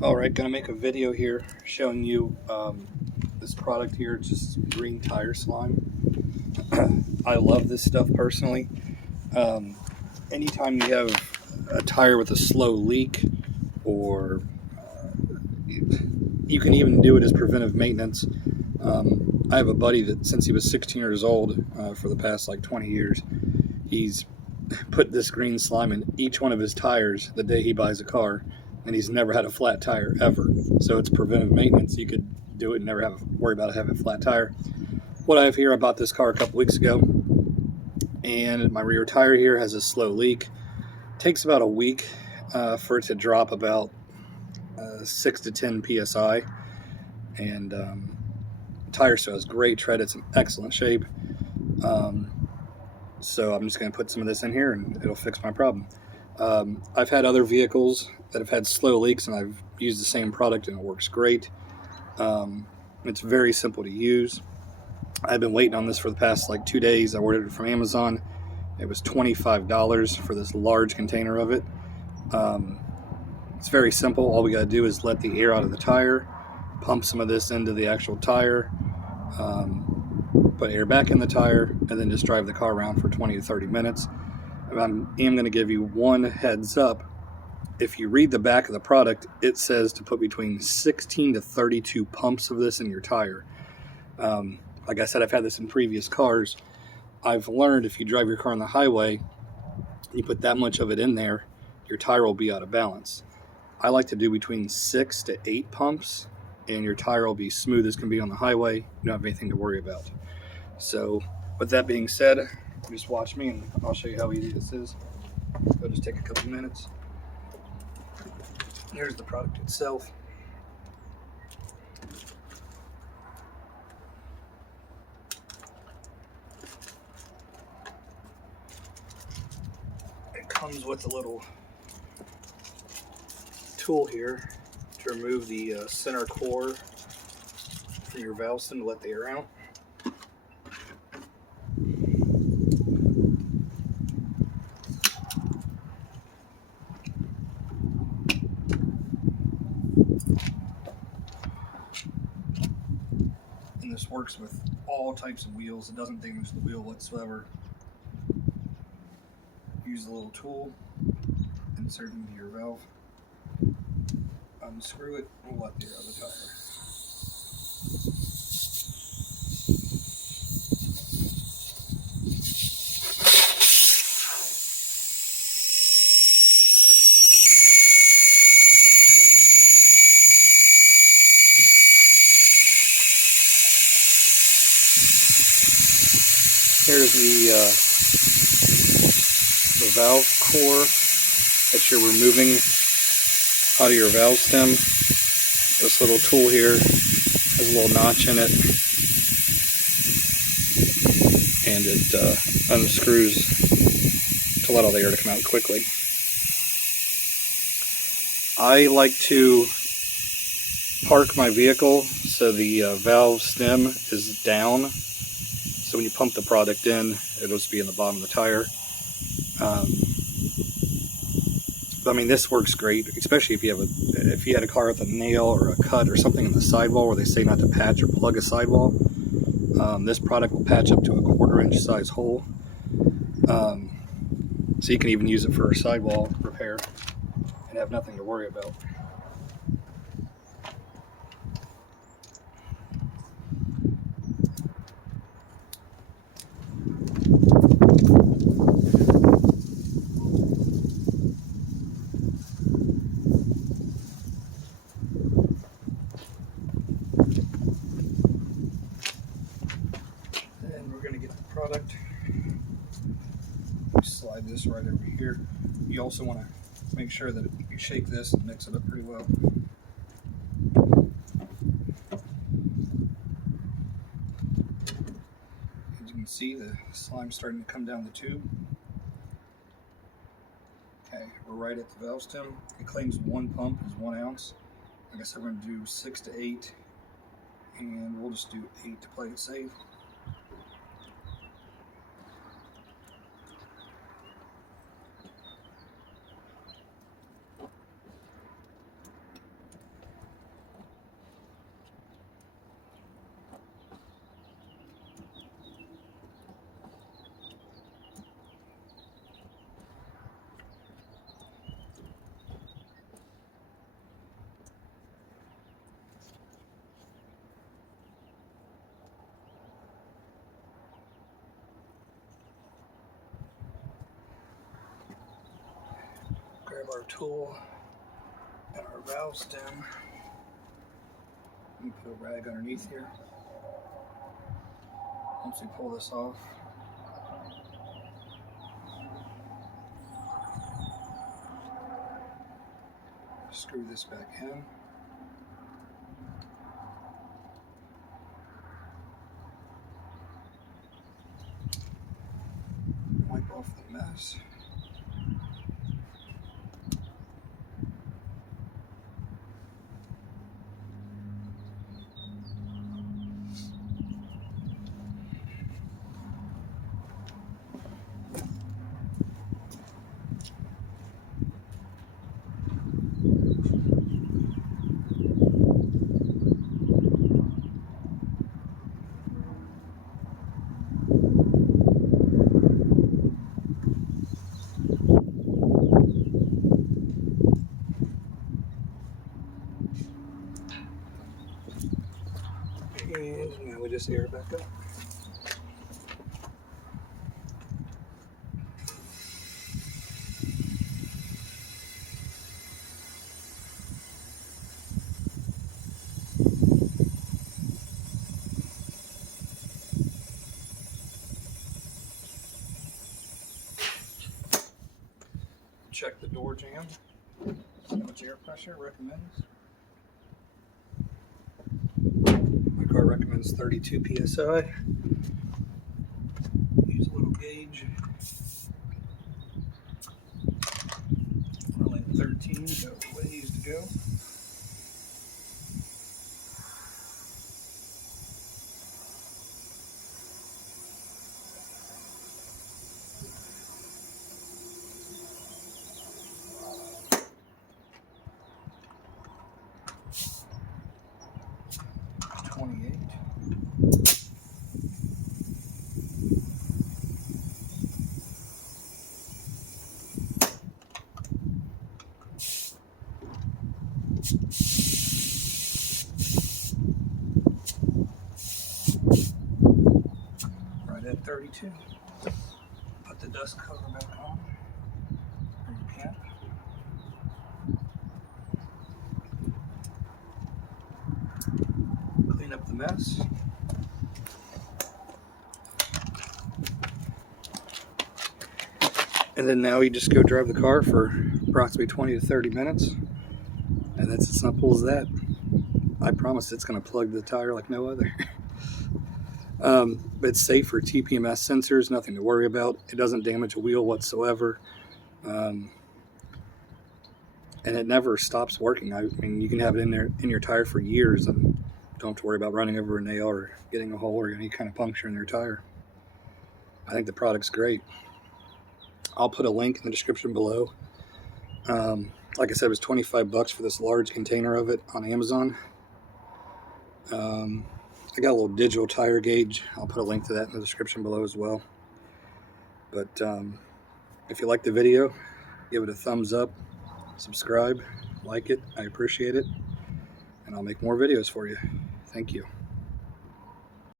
Alright, gonna make a video here showing you this product here. It's just green tire slime. I love this stuff personally. Um, Anytime you have a tire with a slow leak, or you can even do it as preventive maintenance. I have a buddy that since he was 16 years old, for the past like 20 years, he's put this green slime in each one of his tires the day he buys a car, and he's never had a flat tire ever. So it's preventive maintenance. You could do it and never have to worry about having a flat tire. What I have here, I bought this car a couple weeks ago, and my rear tire here has a slow leak. It takes about a week for it to drop about 6 to 10 psi, and the tire still has great tread. It's in excellent shape. So I'm just going to put some of this in here and it'll fix my problem. I've had other vehicles that have had slow leaks, and I've used the same product and it works great. It's very simple to use. I've been waiting on this for the past like 2 days. I ordered it from Amazon. It was $25 for this large container of it. It's very simple. All we got to do is let the air out of the tire, pump some of this into the actual tire, put air back in the tire, and then just drive the car around for 20 to 30 minutes. And I am going to give you one heads up. If you read the back of the product, it says to put between 16 to 32 pumps of this in your tire. Like I said, I've had this in previous cars. I've learned if you drive your car on the highway, you put that much of it in there, your tire will be out of balance. I like to do between 6 to 8 pumps, and your tire will be smooth as can be on the highway. You don't have anything to worry about. So with that being said, just watch me and I'll show you how easy this is. It'll just take a couple minutes. Here's the product itself. It comes with a little tool here to remove the center core from your valve stem to let the air out. And this works with all types of wheels. It doesn't damage the wheel whatsoever. Use the little tool, insert it into your valve, unscrew it, and let the air out of the tire. Here's the valve core that you're removing out of your valve stem. This little tool here has a little notch in it, and it unscrews to let all the air to come out quickly. I like to park my vehicle so the valve stem is down. So when you pump the product in, it'll just be in the bottom of the tire. But I mean, this works great, especially if you had a car with a nail or a cut or something in the sidewall where they say not to patch or plug a sidewall. This product will patch up to a 1/4 inch size hole. So you can even use it for a sidewall repair and have nothing to worry about. And we're going to get the product. Slide this right over here. You also want to make sure that you shake this and mix it up pretty well. As you can see, the slime's starting to come down the tube. Okay, we're right at the valve stem. It claims 1 pump is 1 ounce. Like I said, we're going to do 6 to 8, and we'll just do 8 to play it safe. grab our tool and our valve stem. Let me put a rag underneath here. Once we pull this off, screw this back in. Wipe off the mess. And now we just air it back up. Check the door jamb. See how much air pressure it recommends. My car recommends 32 psi. Use a little gauge. We're only at 13, so ways to go. Right at 32. Put the dust cover back on. Or you can't. Clean up the mess. And then now you just go drive the car for approximately 20 to 30 minutes. And that's as simple as that. I promise it's going to plug the tire like no other. But it's safe for TPMS sensors, nothing to worry about. It doesn't damage a wheel whatsoever. And it never stops working. I mean, you can have it in your tire for years and don't have to worry about running over a nail or getting a hole or any kind of puncture in your tire. I think the product's great. I'll put a link in the description below. Like I said, it was 25 bucks for this large container of it on Amazon. I got a little digital tire gauge. I'll put a link to that in the description below as well. But if you like the video, give it a thumbs up, subscribe, like it. I appreciate it. And I'll make more videos for you. Thank you.